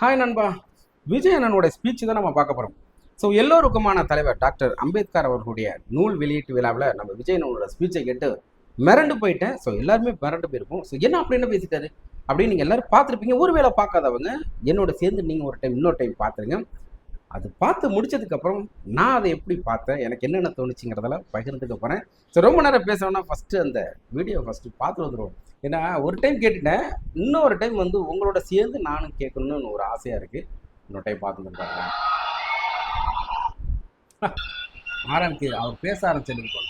Hi நண்பா. விஜய் அண்ணனோட speech தான் நம்ம பார்க்க போகிறோம். ஸோ எல்லோருக்குமான தலைவர் டாக்டர் அம்பேத்கர் அவர்களுடைய நூல் வெளியீட்டு விழாவில் நம்ம விஜய் அண்ணனோட ஸ்பீச்சை கேட்டு மிரண்டு போயிட்டேன். ஸோ எல்லாருமே மிரண்டு போயிருப்போம். ஸோ என்ன அப்படி என்ன பேசிட்டாரு அப்படின்னு நீங்கள் எல்லாரும் பார்த்துருப்பீங்க. ஒரு வேளை பார்க்காதவங்க என்னோட சேர்ந்து நீங்கள் ஒரு டைம் இன்னொரு டைம் பார்த்துருங்க. அது பார்த்து முடிச்சதுக்கப்புறம் நான் அதை எப்படி பார்த்தேன், எனக்கு என்னென்ன தோணுச்சுங்கிறதெல்லாம் பகிர்ந்துக்க போகிறேன். ஸோ ரொம்ப நேரம் பேசணும்னா ஃபஸ்ட்டு அந்த வீடியோ ஃபஸ்ட்டு பார்த்து வந்துடுவோம். ஏன்னா ஒரு டைம் கேட்டுட்டேன், இன்னொரு டைம் வந்து உங்களோட சேர்ந்து நானும் கேட்கணும்னு ஒரு ஆசையாக இருக்குது. இன்னொரு டைம் பார்த்து பாருங்க. ஆரம்பிச்சு அவர் பேச ஆரம்பிச்சிருக்கோம்.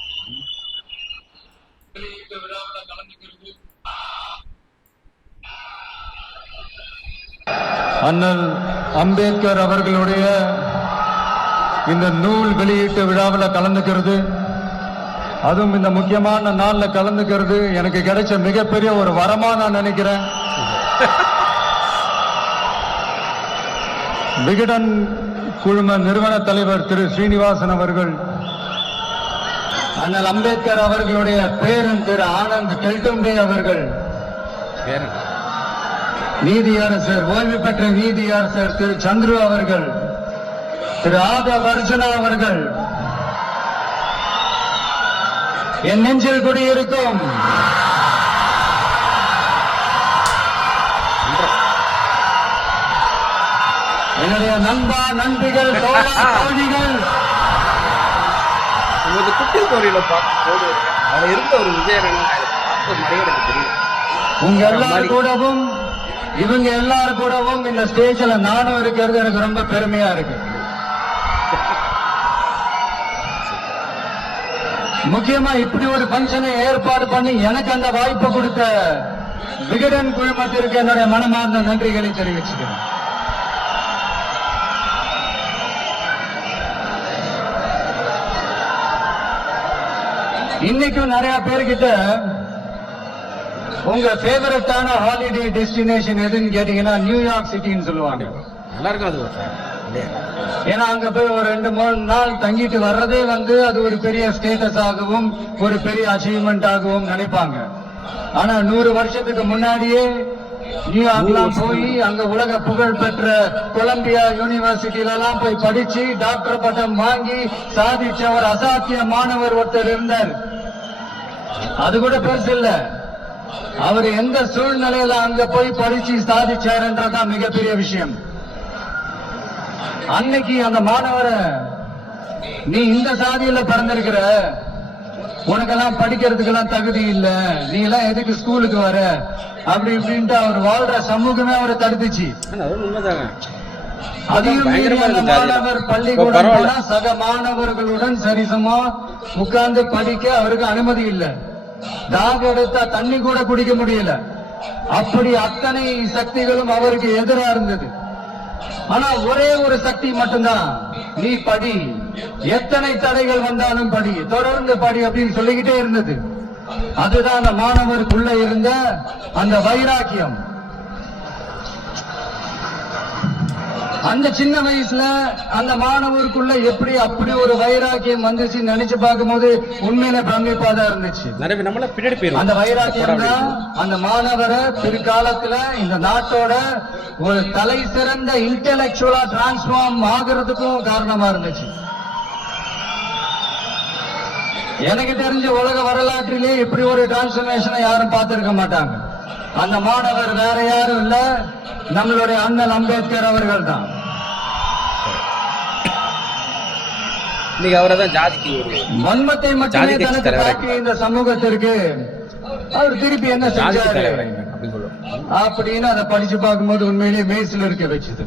அண்ணல் அம்பேத்கர் அவர்களுடைய இந்த நூல் வெளியீட்டு விழாவில் கலந்துக்கிறது, அதுவும் இந்த முக்கியமான நாள்ல கலந்துக்கிறது எனக்கு கிடைச்ச மிகப்பெரிய ஒரு வரமா நான் நினைக்கிறேன். விகடன் குழும நிறுவன தலைவர் திரு ஸ்ரீனிவாசன் அவர்கள், அண்ணல் அம்பேத்கர் அவர்களுடைய பேரன் திரு ஆனந்த் கெல்டும்பே அவர்கள், நீதியரசர் ஓய்வு பெற்ற நீதியரசர் திரு சந்துரு அவர்கள், திரு ஆதவ் அர்ஜுனா அவர்கள், என் நெஞ்சில் குடியிருக்கும் என்னுடைய நண்பா நண்பிகள் தோழிகள், குட்டி கோரியில பார்க்கும்போது அதில் இருந்த ஒரு விஜயன் எனக்கு தெரியும். உங்க எல்லாரும் கூடவும் இவங்க எல்லாரும் கூடவும் இந்த ஸ்டேஜ்ல நானும் இருக்கிறது எனக்கு ரொம்ப பெருமையா இருக்கு. முக்கியமா இப்படி ஒரு பங்கனை ஏற்பாடு பண்ணி எனக்கு அந்த வாய்ப்பை கொடுத்த விகடன் குழுமத்திற்கு என்னுடைய மனமார்ந்த நன்றிகளை தெரிவிச்சுக்கிறேன். இன்னைக்கும் நிறைய பேர்கிட்ட உங்க ஃபேவரட்டான ஹாலிடே டெஸ்டினேஷன் எதுன்னு கேட்டீங்கன்னா நியூயார்க் சிட்டின்னு சொல்லுவாங்க. நல்லா இருக்கும் அது. ஏன்னா அங்க போய் ஒரு 2-3 நாள் தங்கிட்டு வர்றதே வந்து அது ஒரு பெரிய ஸ்டேட்டஸ் ஆகவும் ஒரு பெரிய அச்சீவ்மெண்ட் ஆகவும் நினைப்பாங்க. ஆனா 100 வருஷத்துக்கு முன்னாடியே நியூயார்க்லாம் போய் அங்க உலக புகழ் பெற்ற கொலம்பியா யூனிவர்சிட்டில எல்லாம் போய் படிச்சு டாக்டர் பட்டம் வாங்கி சாதிச்ச ஒரு அசாத்திய மாணவர் ஒருத்தர் இருந்தார். அது கூட பெருசு இல்ல, அவர் எந்த சூழ்நிலையில அங்க போய் படிச்சு சாதிச்சாருன்றதான் மிகப்பெரிய விஷயம். அன்னைக்கு அந்த மாணவரை, நீ இந்த சாதியில பிறந்திருக்கிற, உனக்கெல்லாம் படிக்கிறதுக்கெல்லாம் தகுதி இல்ல, நீ எல்லாம் எதுக்கு ஸ்கூலுக்கு வர அப்படி இப்படின்ட்டு அவர் வாழ்ற சமூகமே அவரை தடுத்துச்சு. அதையும் மீறி அந்த மாணவர் பள்ளிக்கூடம் போனா சக மாணவர்களுடன் சரிசமா உட்கார்ந்து படிக்க அவருக்கு அனுமதி இல்லை. தாக எடுத்தா தண்ணி கூட குடிக்க முடியல. அப்படி அத்தனை சக்திகளும் அவருக்கு எதிராக இருந்தது. ஆனா ஒரே ஒரு சக்தி மட்டும்தான், நீ படி, எத்தனை தடைகள் வந்தாலும் படி, தொடர்ந்து படி அப்படின்னு சொல்லிக்கிட்டே இருந்தது. அதுதான் அந்த மாணவருக்குள்ள இருந்த அந்த வைராக்கியம். அந்த சின்ன வயசுல அந்த மாணவருக்குள்ள எப்படி அப்படி ஒரு வைராக்கியம் வந்துச்சு நினைச்சு பார்க்கும்போது உண்மையில பிரமிப்பா தான் இருந்துச்சு. அந்த வைராக்கியம் தான் அந்த மாணவரை பிற்காலத்துல இந்த நாட்டோட ஒரு தலை சிறந்த இன்டெலக்சுவலா டிரான்ஸ்பார்ம் ஆகிறதுக்கும் காரணமா இருந்துச்சு. எனக்கு தெரிஞ்ச உலக வரலாற்றிலே இப்படி ஒரு டிரான்ஸ்பர்மேஷனை யாரும் பார்த்திருக்க மாட்டாங்க. அந்த மாணவர் வேற யாரும் இல்ல, நம்மளுடைய அண்ணல் அம்பேத்கர் அவர்கள் தான். வன்மத்தை மட்டுமே தனக்கு காட்டிய இந்த சமூகத்திற்கு அவர் திருப்பி என்ன செஞ்சாரு அப்படின்னு அதை படிச்சு பார்க்கும்போது உண்மையிலேயே மேய்ச்சல் இருக்க வச்சது.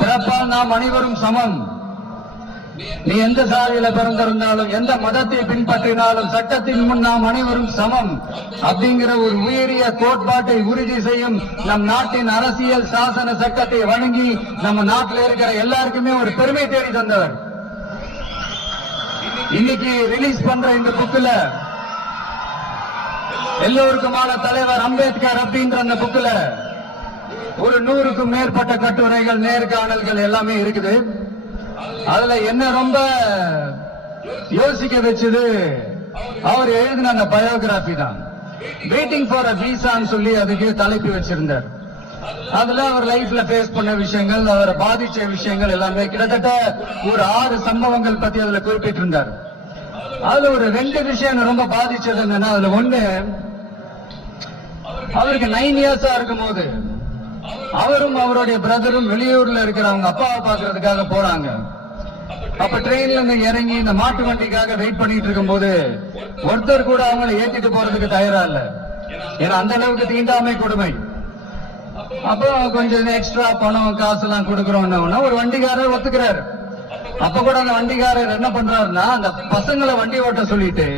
பிறப்பால் நாம் அனைவரும் சமம், நீ எந்த சாதியில பிறந்திருந்தாலும் எந்த மதத்தை பின்பற்றினாலும் சட்டத்தின் முன் நாம் அனைவரும் சமம் அப்படிங்கிற ஒரு உயரிய கோட்பாட்டை உறுதி செய்யும் நம் நாட்டின் அரசியல் சாசன சட்டத்தை வழங்கி நம்ம நாட்டில் இருக்கிற எல்லாருக்குமே ஒரு பெருமை தேடி தந்தவர். இன்னைக்கு ரிலீஸ் பண்ற இந்த புக்ல எல்லோருக்குமான தலைவர் அம்பேத்கர் அப்படின்ற அந்த புக்ல ஒரு 100க்கும் மேற்பட்ட கட்டுரைகள், நேர்காணல்கள் எல்லாமே இருக்குது. அதுல என்ன ரொம்ப யோசிக்க வச்சது அவர் எழுதின அந்த பயோகிராபி தான். வெயிட்டிங் ஃபார் அ விசான்னு சொல்லி அதுக்கு தலைப்பு வச்சிருந்தார். அதுல அவர் லைஃப்ல ஃபேஸ் பண்ண விஷயங்கள், அவரை பாதிச்ச விஷயங்கள் எல்லாமே கிட்டத்தட்ட ஒரு 6 சம்பவங்கள் பத்தி அதுல குறிப்பிட்டிருந்தார். அதுல ஒரு 2 விஷயம் என்ன ரொம்ப பாதிச்சது என்னன்னா, அதுல ஒண்ணு, அவருக்கு 9 இயர்ஸா இருக்கும் போது அவரும் அவருடைய பிரதரும் வெளியூர்ல இருக்கிற அவங்க அப்பாவை பாக்குறதுக்காக போறாங்க. அப்ப ட்ரெயின்ல இருந்து இறங்கி இந்த மாட்டு வண்டிக்காக வெயிட் பண்ணிட்டு இருக்கும் போது ஒருத்தர் கூட அவங்களை ஏத்திட்டு போறதுக்கு தயாரா இல்ல. ஏன்னா அந்த அளவுக்கு தீண்டாமை கொடுமை. அப்போ கொஞ்சம் எக்ஸ்ட்ரா பணம் காசு எல்லாம் கொடுக்கறோம்னா ஒரு வண்டிக்காரர் ஒத்துக்கிறாரு. அப்ப கூட அந்த வண்டிக்காரர் என்ன பண்றாருன்னா, அந்த பசங்களை வண்டி ஓட்ட சொல்லிட்டு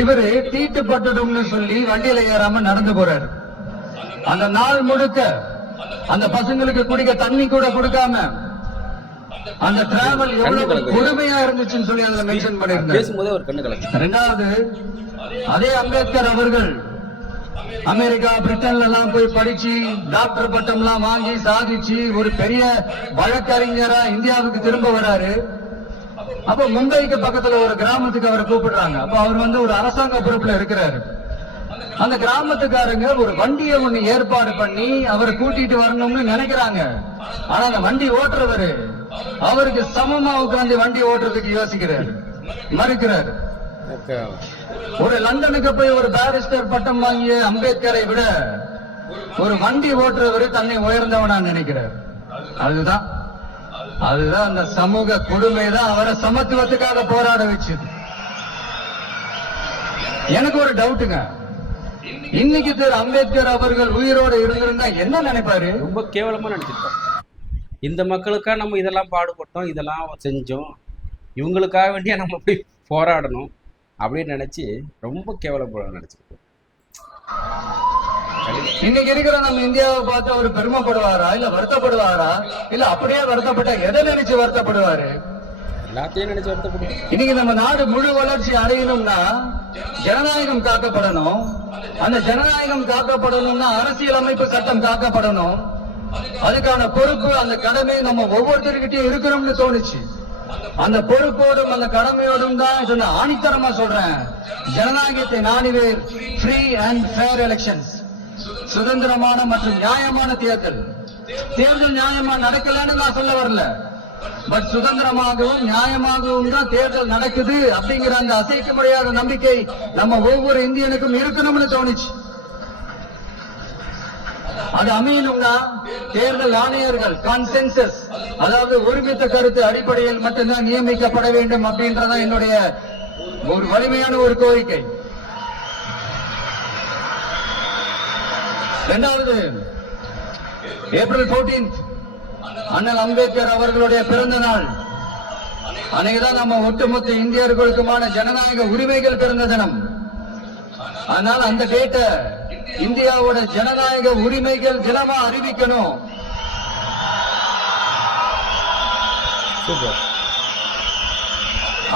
இவரு தீட்டுப்பட்டுடும்னு சொல்லி வண்டியில ஏறாம நடந்து போறாரு. அந்த நாள் முழுக்க அந்த பசங்களுக்கு குடிக்க தண்ணி கூட கொடுக்காம அந்த டிராவல் எவ்வளவு கொடுமையா இருந்துச்சுன்னு சொல்லி அதுல மென்ஷன் பண்ணிருந்தார். ரெண்டாவது, அதே அம்பேத்கர் அவர்கள் அமெரிக்கா பிரிட்டன்ல எல்லாம் போய் படிச்சு டாக்டர் பட்டம் எல்லாம் வாங்கி சாதிச்சு ஒரு பெரிய வழக்கறிஞரா இந்தியாவுக்கு திரும்ப வராரு. அப்ப மும்பைக்கு பக்கத்துல ஒரு கிராமத்துக்கு அவரை கூப்பிடுறாங்க. அப்ப அவர் ஒரு அரசாங்க பொறுப்புல இருக்கிறாரு. அந்த கிராமத்துக்காரங்க ஒரு வண்டியை ஒண்ணு ஏற்பாடு பண்ணி அவரை கூட்டிட்டு வரணும்னு நினைக்கிறாங்க. ஆனா அந்த வண்டி ஓட்டுறவரு அவருக்கு சமமா உட்கார்ந்து வண்டி ஓட்டுறதுக்கு யோசிக்கிறாரு, மறுக்கிறாரு. ஒரு லண்டனுக்கு போய் ஒரு பாரிஸ்டர் பட்டம் வாங்கிய அம்பேத்கரை விட ஒரு வண்டி ஓட்டுறவரு தன்னை உயர்ந்தவனா நினைக்கிறார். அதுதான் அந்த சமூக கொடுமைதான் அவரை சமத்துவத்துக்காக போராட வச்சது. எனக்கு ஒரு டவுட்டுங்க, இன்னைக்கு திரு அம்பேத்கர் அவர்கள் உயிரோடு இருந்திருந்தா என்ன நினைப்பாரு? ரொம்ப கேவலமா நினைச்சிருப்பாரு. இந்த மக்களுக்காக நம்ம இதெல்லாம் பாடுபட்டோம், இதெல்லாம் செஞ்சோம், இவங்களுக்காக வேண்டிய நம்ம போய் போராடணும் அப்படின்னு நினைச்சு ரொம்ப கேவலப்பட நினைச்சிருக்கோம். இன்னைக்கு இருக்கிற நம்ம இந்தியாவை பார்த்து அவர் பெருமைப்படுவாரா, இல்ல வருத்தப்படுவாரா, இல்ல அப்படியே வருத்தப்பட்ட எதை நினைச்சு வருத்தப்படுவாரு? எல்லாத்தையும் நினைச்சு வருத்தப்படுவார். இன்னைக்கு நம்ம நாடு முழு வளர்ச்சி அடையணும்னா ஜனநாயகம் காக்கப்படணும். அந்த ஜனநாயகம் காக்கப்படணும்னா அரசியல் அமைப்பு சட்டம் காக்கப்படணும். அதுக்கான பொறுப்பு, அந்த கடமை நம்ம ஒவ்வொருத்தருக்கிட்டையும் இருக்கணும்னு தோணுச்சு. அந்த பொறுப்போடும் அந்த கடமையோடும் தான் இதை நான் ஆணித்தரமா சொல்றேன். ஜனநாயகத்தை நாடுவேர் ஃப்ரீ அண்ட் ஃபேர் எலெக்ஷன்ஸ், சுதந்திரமான மற்றும் நியாயமான தேர்தல். தேர்தல் நியாயமா நடக்கலன்னு நான் சொல்ல வரல, பட் சுதந்திரமாகவும் நியாயமாகவும் தான் தேர்தல் நடக்குது அப்படிங்கிற அந்த அசைக்க முடியாத நம்பிக்கை நம்ம ஒவ்வொரு இந்தியனுக்கும் இருக்கணும்னு தோணுச்சு. அது அமையணும்னா தேர்தல் ஆணையர்கள் கான்சென்சஸ், அதாவது ஒருமித்த கருத்து அடிப்படையில் மட்டும்தான் நியமிக்கப்பட வேண்டும் அப்படின்றதான் என்னுடைய ஒரு வலிமையான ஒரு கோரிக்கை. இரண்டாவது, ஏப்ரல் 14 அண்ணல் அம்பேத்கர் அவர்களுடைய பிறந்த நாள். அன்னைக்குதான் நம்ம ஒட்டுமொத்த இந்தியர்களுக்குமான ஜனநாயக உரிமைகள் பிறந்த தினம். அதனால அந்த டேட்ட இந்தியாவோட ஜனநாயக உரிமைகள் தினமா அறிவிக்கணும்.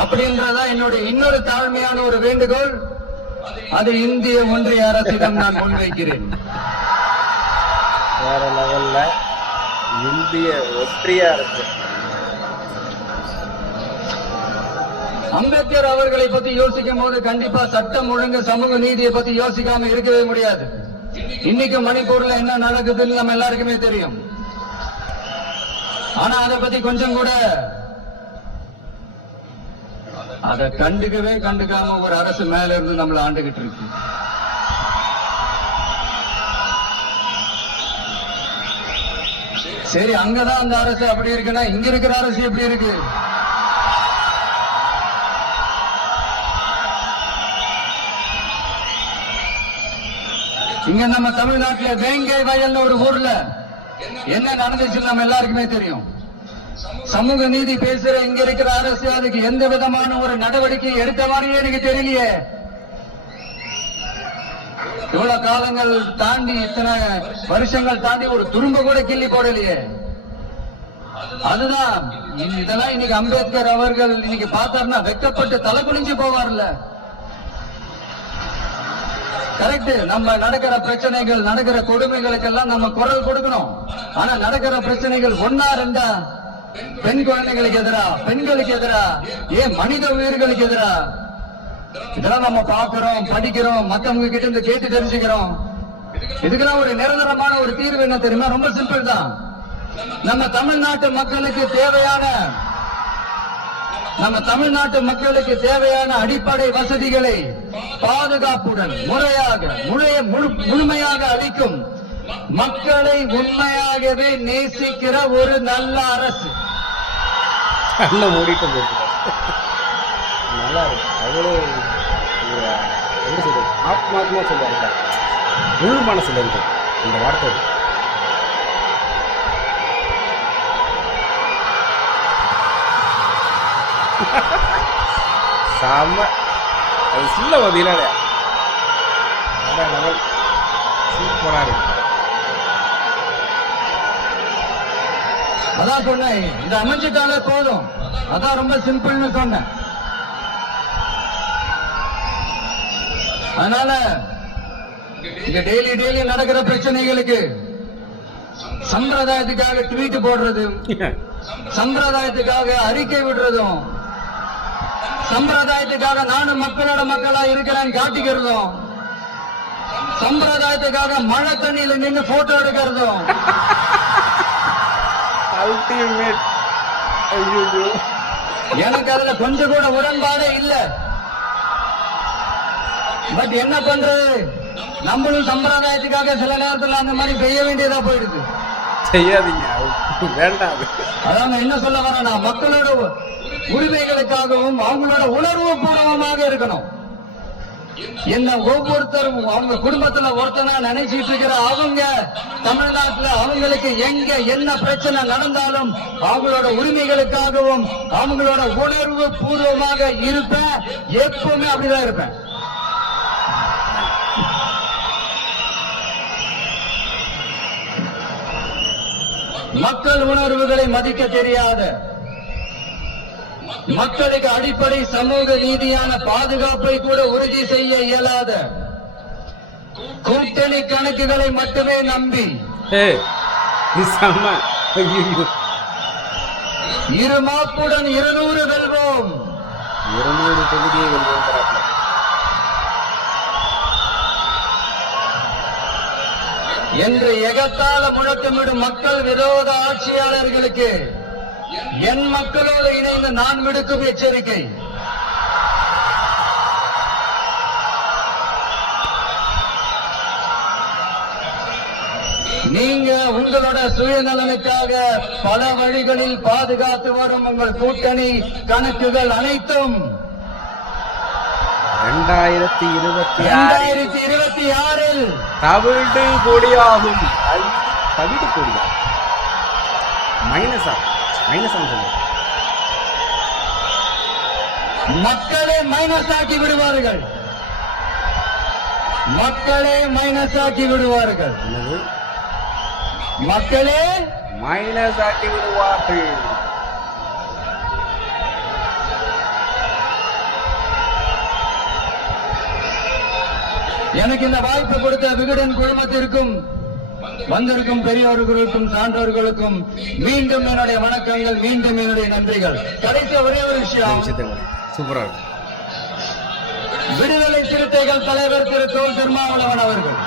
அப்படின்றதா என்னுடைய இன்னொரு தாழ்மையான ஒரு வேண்டுகோள். அது இந்திய ஒன்றிய அரசிடம் நான் முன்வைக்கிறேன். வேற லெவல்ல இந்திய ஒன்றிய அரசு அம்பேத்கர் அவர்களை பத்தி யோசிக்கும் போது கண்டிப்பா சட்டம் ஒழுங்கு சமூக நீதியை பத்தி யோசிக்காம இருக்கவே முடியாது. இன்னைக்கு மணிப்பூர்ல என்ன நடக்குதுன்னு நம்ம எல்லாருக்குமே தெரியும். ஆனா அதை பத்தி கொஞ்சம் கூட அதை கண்டுக்காம ஒரு அரசு மேல இருந்து நம்மள ஆண்டுகிட்டு இருக்கு. சரி, அங்கதான் அந்த அரசு அப்படி இருக்குன்னா இங்க இருக்கிற அரசு எப்படி இருக்கு? இங்க நம்ம தமிழ்நாட்டுல வேங்கை வயல்னு ஒரு ஊர்ல என்ன நடந்துச்சு நம்ம எல்லாருக்குமே தெரியும். சமூக நீதி பேசுற இங்க இருக்கிற அரசு அதுக்கு எந்த விதமான ஒரு நடவடிக்கை எடுத்த மாதிரியே எனக்கு தெரியலையே. இவ்வளவு காலங்கள் தாண்டி, இத்தனை வருஷங்கள் தாண்டி ஒரு துரும்ப கூட கிள்ளி போடலையே. அதுதான் இதெல்லாம் இன்னைக்கு அம்பேத்கர் அவர்கள் இன்னைக்கு பார்த்தாருன்னா வெக்கப்பட்டு தலை குனிஞ்சு போவார்ல. கரெக்ட், நம்ம நடக்கிற பிரச்சனைகள், நடக்கிற கொடுமைகளுக்கெல்லாம் நம்ம குரல் கொடுக்கணும். ஆனா நடக்கிற பிரச்சனைகள் ஒன்னா ரெண்டா, பெண் குழந்தைகளுக்கு எதிரா, பெண்களுக்கு எதிரா, ஏன் மனித உயிர்களுக்கு எதிரா, இதெல்லாம் நம்ம பார்க்கிறோம், படிக்கிறோம், மத்தவங்க கிட்ட இருந்து கேட்டு தெரிஞ்சுக்கிறோம். இதுக்கெல்லாம் ஒரு நிரந்தரமான ஒரு தீர்வு என்ன தெரியுமா? ரொம்ப சிம்பிள் தான். நம்ம தமிழ்நாட்டு மக்களுக்கு தேவையான அடிப்படை வசதிகளை பாதுகாப்புடன் முழுமையாக அளிக்கும் மக்களை உண்மையாகவே நேசிக்கிற ஒரு நல்ல அரசு. மூடிட்டு நல்லா இருக்கு. அவ்வளோ எப்படி சொல்றது, ஆத்மாத்மா சொல்லுவாங்க, முழு மனசுல இருக்கு இந்த வார்த்தை. செம்ம. அது சொல்ல பார்த்தீங்களா வேற லெவல், சூப்பரா இருக்கு. அதான் சொன்னேன், இது அமைஞ்சிட்டாலே போதும். அதான் ரொம்ப சிம்பிள்னு சொன்னேன். அதனால இங்க டெய்லி நடக்கிற பிரச்சனைகளுக்கு சம்பிரதாயத்துக்காக ட்வீட் போடுறது, சம்பிரதாயத்துக்காக அறிக்கை விடுறதும், சம்பிரதாயத்துக்காக நானும் மக்களா இருக்கிறேன்னு காட்டிக்கிறதும், சம்பிரதாயத்துக்காக மழை தண்ணியில நின்று போட்டோ எடுக்கிறதும் அல்டிமேட். எனக்கு அதுல கொஞ்சம் கூட உடன்பாடே இல்ல. பட் என்ன பண்றது, நம்மளும் சம்பிரதாயத்துக்காக சில நேரத்துல அந்த மாதிரி செய்ய வேண்டியதா போயிடுது. செய்யாதீங்க, வேண்டாம். அதான் நான் என்ன சொல்ல வரேன்னா, மக்களோட உரிமைகளுக்காகவும் அவங்களோட உணர்வு பூர்வமாக இருக்கணும். என்ன ஒவ்வொருத்தரும் அவங்க குடும்பத்துல ஒருத்தனா நினைச்சிட்டு இருக்கிற அவங்க தமிழ்நாட்டுல அவங்களுக்கு எங்க என்ன பிரச்சனை நடந்தாலும் அவங்களோட உரிமைகளுக்காகவும் அவங்களோட உணர்வு பூர்வமாக இருப்பேன். எப்பவுமே அப்படிதான் இருப்பேன். மக்கள் உணர்வுகளை மதிக்க தெரியாத, மக்களுக்கு அடிப்படை சமூக நீதியான பாதுகாப்பை கூட உறுதி செய்ய இயலாத, கூட்டணி கணக்குகளை மட்டுமே நம்பி இருமாப்புடன் 200 வெல்வோம், 200 தொகுதியை வெல்வோம் என்று எகத்தால முழக்கமிடும் மக்கள் விரோத ஆட்சியாளர்களுக்கு என் மக்களோடு இணைந்து நான் விடுக்கும் எச்சரிக்கை. நீங்க உங்களோட சுயநலனுக்காக பல வழிகளில் பாதுகாத்து வரும் உங்கள் கூட்டணி கணக்குகள் அனைத்தும் 2026 தவிடு கொடியாகும். தவிடு கொடியாகும். மைனஸ் சொல்லுங்க. மக்களே மைனஸ் ஆக்கி விடுவார்கள். மக்களே மைனஸ் ஆக்கி விடுவார்கள். மக்களே மைனஸ் ஆக்கி விடுவார்கள். எனக்கு இந்த வாய்ப்பு கொடுத்த விகடன் குழுமத்திற்கும் வந்திருக்கும் பெரியோர்களுக்கும் சான்றோர்களுக்கும் மீண்டும் என்னுடைய வணக்கங்கள், மீண்டும் என்னுடைய நன்றிகள். கடைசி ஒரே ஒரு விஷயம், சூப்பரா விடுதலை சிறுத்தைகள் தலைவர் திரு தோல் திருமாவளவன் அவர்கள்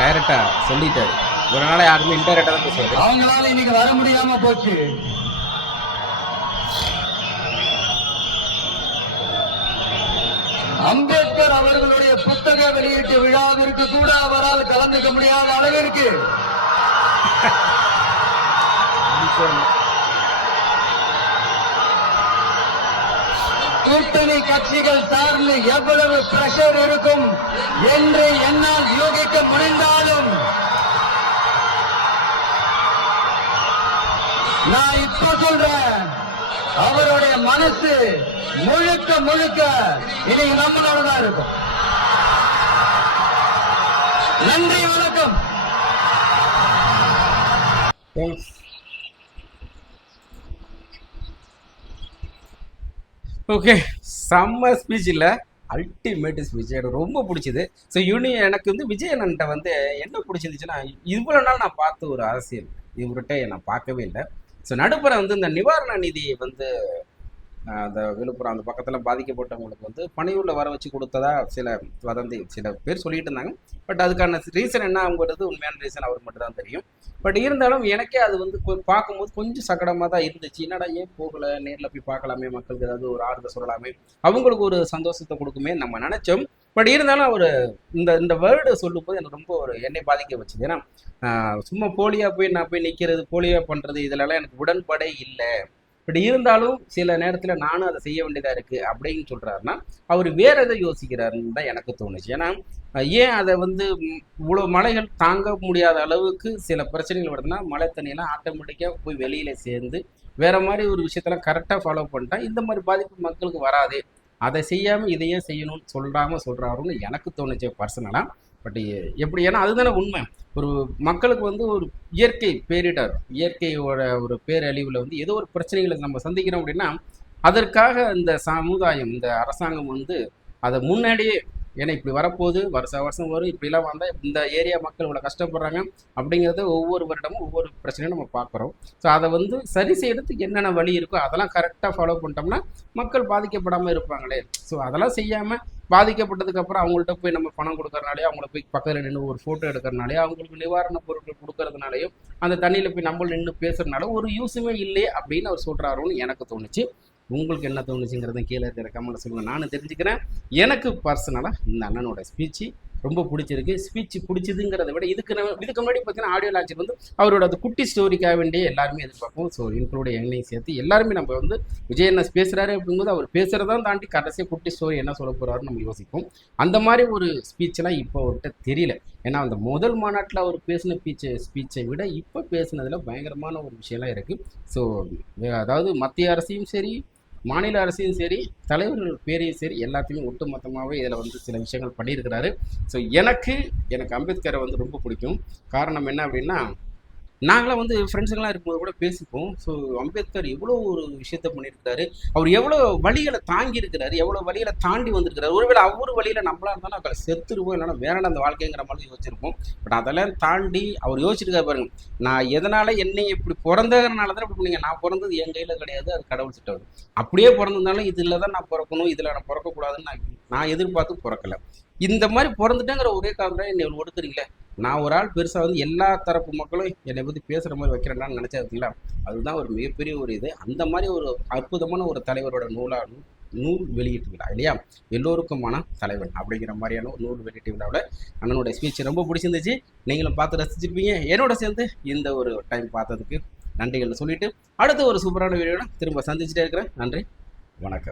டைரக்டா சொல்லிட்டாரு. ஒரு நாளை யாருமே இன்டைரக்டா தான் பேசுவாரு. அவங்களால இன்னைக்கு வர முடியாம போச்சு. அம்பேத்கர் அவர்களுடைய புத்தக வெளியீட்டு விழாவிற்கு கூட அவரால் கலந்துக்க முடியாத அளவிற்கு கூட்டணி கட்சிகள் சார்ந்து எவ்வளவு பிரஷர் இருக்கும் என்று என்னால் யோகிக்க முடிந்தாலும் நான் இப்ப சொல்றேன், அவருடைய மனசு முழுக்க இன்னைக்கு நம்மளோட தான் இருக்கும். நன்றி, வணக்கம். ஓகே, செம்ம ஸ்பீச் இல்லை, அல்டிமேட் ஸ்பீச். எனக்கு ரொம்ப பிடிச்சது. ஸோ எனக்கு வந்து விஜயனன்ட்ட வந்து என்ன பிடிச்சிருந்துச்சுன்னா, இவ்வளோ நாள் நான் பார்த்த ஒரு அரசியல் இவர்கிட்ட நான் பார்க்கவே இல்லை. ஸோ நடுப்புற வந்து இந்த நிவாரண நிதியை வந்து அந்த விழுப்புரம் அந்த பக்கத்தில் பாதிக்கப்பட்டவங்களுக்கு வந்து பணியூரில் வர வச்சு கொடுத்ததா சில வதந்தி சில பேர் சொல்லிட்டு இருந்தாங்க. பட் அதுக்கான ரீசன் என்ன அவங்கிறது உண்மையான ரீசன் அவர் மட்டும் தான் தெரியும். பட் இருந்தாலும் எனக்கே அது வந்து பார்க்கும்போது கொஞ்சம் சங்கடமாக தான் இருந்துச்சு. என்னடா ஏன் போகலை, நேரில் போய் பார்க்கலாமே, மக்களுக்கு ஏதாவது ஒரு ஆறுதல் சொல்லலாமே, அவங்களுக்கு ஒரு சந்தோஷத்தை கொடுக்குமே நம்ம நினச்சோம். பட் இருந்தாலும் அவர் இந்த இந்த வேர்டு சொல்லும்போது எனக்கு ரொம்ப ஒரு என்னை பாதிக்க வச்சுது. ஏன்னா சும்மா போலியாக போய் நான் போய் நிற்கிறது, போலியாக பண்ணுறது, இதிலெல்லாம் எனக்கு உடன்பாடே இல்லை. பட் இருந்தாலும் சில நேரத்தில் நானும் அதை செய்ய வேண்டியதாக இருக்குது அப்படின்னு சொல்கிறாருன்னா அவர் வேற எதை யோசிக்கிறாருன்னு தான் எனக்கு தோணுச்சு. ஏன்னா ஏன் அதை வந்து இவ்வளோ மழைகள் தாங்க முடியாத அளவுக்கு சில பிரச்சனைகள் வருதுன்னா மழை தண்ணியெல்லாம் ஆட்டோமேட்டிக்காக போய் வெளியில சேர்ந்து வேற மாதிரி ஒரு விஷயத்தெல்லாம் கரெக்டாக ஃபாலோ பண்ணிட்டா இந்த மாதிரி பாதிப்பு மக்களுக்கு வராது. அதை செய்யாமல் இதையே செய்யணும்னு சொல்கிறாருன்னு எனக்கு தோணுச்சு பர்சனலாக. பட் எப்படி, ஏன்னா அதுதானே உண்மை. ஒரு மக்களுக்கு வந்து ஒரு இயற்கை பேரிடர், இயற்கையோட ஒரு பேரழிவில் வந்து ஏதோ ஒரு பிரச்சனைகளை நம்ம சந்திக்கிறோம் அப்படின்னா அதற்காக இந்த சமுதாயம், இந்த அரசாங்கம் வந்து அதை முன்னாடியே, ஏன்னா இப்படி வரப்போகுது, வருஷ வருஷம் வரும், இப்படிலாம் வந்தால் இந்த ஏரியா மக்கள் இவ்வளோ கஷ்டப்படுறாங்க அப்படிங்கிறத ஒவ்வொரு வருடமும் ஒவ்வொரு பிரச்சனையும் நம்ம பார்க்குறோம். ஸோ அதை வந்து சரி செய்யறதுக்கு என்னென்ன வழி இருக்கோ அதெல்லாம் கரெக்டாக ஃபாலோ பண்ணிட்டோம்னா மக்கள் பாதிக்கப்படாமல் இருப்பாங்களே. ஸோ அதெல்லாம் செய்யாமல் பாதிக்கப்பட்டதுக்கப்புறம் அவங்கள்ட்ட போய் நம்ம பணம் கொடுக்கறனாலே, அவங்கள போய் பக்கத்தில் நின்று ஒரு ஃபோட்டோ எடுக்கிறனாலே, அவங்களுக்கு நிவாரண பொருட்கள் கொடுக்கறதுனாலையும், அந்த தண்ணியில் போய் நம்ம நின்று பேசுறதுனால ஒரு யூஸுமே இல்லையே அப்படின்னு அவர் சொல்கிறாருன்னு எனக்கு தோணுச்சு. உங்களுக்கு என்ன தோணுச்சுங்கிறத கீழே இருக்கிற கமெண்ட்ல சொல்லுங்கள், நானும் தெரிஞ்சுக்கிறேன். எனக்கு பர்சனலாக இந்த அண்ணனோட ஸ்பீச்சு ரொம்ப பிடிச்சிருக்கு. ஸ்பீச் பிடிச்சதுங்கிறத விட இதுக்கு முன்னாடி பார்த்தீங்கன்னா ஆடியோ லான்ச்சில் வந்து அவரோட அந்த குட்டி ஸ்டோரிக்காக வேண்டிய எல்லாருமே எதிர்பார்ப்போம். ஸோ இன்க்ளூட் என்னையும் சேர்த்து எல்லாருமே நம்ம வந்து விஜய் என்ன பேசுகிறாரு அப்படிங்கும்போது அவர் பேசுகிறதான் தாண்டி கடைசியாக குட்டி ஸ்டோரி என்ன சொல்ல போகிறாருன்னு நம்ம யோசிப்போம். அந்த மாதிரி ஒரு ஸ்பீச்செலாம் இப்போ அவர்கிட்ட தெரியல. ஏன்னா அந்த முதல் மாநாட்டில் அவர் பேசின ஸ்பீச்சை விட இப்போ பேசுனதில் பயங்கரமான ஒரு விஷயம்லாம் இருக்குது. ஸோ அதாவது மத்திய அரசையும் சரி, மாநில அரசையும் சரி, தலைவர்கள் பேரையும் சரி, எல்லாத்தையும் ஒட்டுமொத்தமாகவே இதில் வந்து சில விஷயங்கள் பண்ணியிருக்கிறாரு. ஸோ எனக்கு அம்பேத்கரை வந்து ரொம்ப பிடிக்கும். காரணம் என்ன அப்படின்னா, நாங்களாம் வந்து ஃப்ரெண்ட்ஸுங்களாம் இருக்கும்போது கூட பேசிப்போம். ஸோ அம்பேத்கர் எவ்வளோ ஒரு விஷயத்த பண்ணியிருக்கிறாரு, அவர் எவ்வளோ வழிகளை தாங்கி இருக்கிறாரு, எவ்வளோ வழிகளை தாண்டி வந்திருக்கிறாரு. ஒருவேளை ஒவ்வொரு வழியில் நம்மளா இருந்தாலும் அதை செத்துருவோம், இல்லைன்னா வேற அந்த வாழ்க்கைங்கிற மாதிரி யோசிச்சிருப்போம். பட் அதெல்லாம் தாண்டி அவர் யோசிச்சிருக்காரு பாருங்க. நான் எதனால என்னை இப்படி பிறந்ததுனால தான் இப்படி பண்ணீங்க, நான் பிறந்தது என் கையில் கிடையாது, அது கடவுள் சிட்டவர். அப்படியே பிறந்ததுனாலும் இதில் தான் நான் பிறக்கணும், இதில் நான் பிறக்கக்கூடாதுன்னு நான் எதிர்பார்த்து பிறக்கலை. இந்த மாதிரி பிறந்துட்டேங்கிற ஒரே காரணம் என்னை ஒடுக்குறீங்களே. நான் ஒரு ஆள் பெருசாக வந்து எல்லா தரப்பு மக்களும் என்னை பற்றி பேசுகிற மாதிரி வைக்கிறேன்னான்னு நினச்சா இருக்குங்களா, அதுதான் ஒரு மிகப்பெரிய ஒரு இது. அந்த மாதிரி ஒரு அற்புதமான ஒரு தலைவரோட நூல் வெளியீட்டு விழா இல்லையா, எல்லோருக்குமான தலைவன் அப்படிங்கிற மாதிரியான ஒரு நூல் வெளியீட்டு விழாவில் அண்ணனோட ஸ்பீச் ரொம்ப பிடிச்சிருந்துச்சு. நீங்களும் பார்த்து ரசிச்சிருப்பீங்க. என்னோட சேர்ந்து இந்த ஒரு டைம் பார்த்ததுக்கு நன்றிகள் சொல்லிட்டு அடுத்த ஒரு சூப்பரான வீடியோட திரும்ப சந்திச்சுட்டே இருக்கிறேன். நன்றி, வணக்கம்.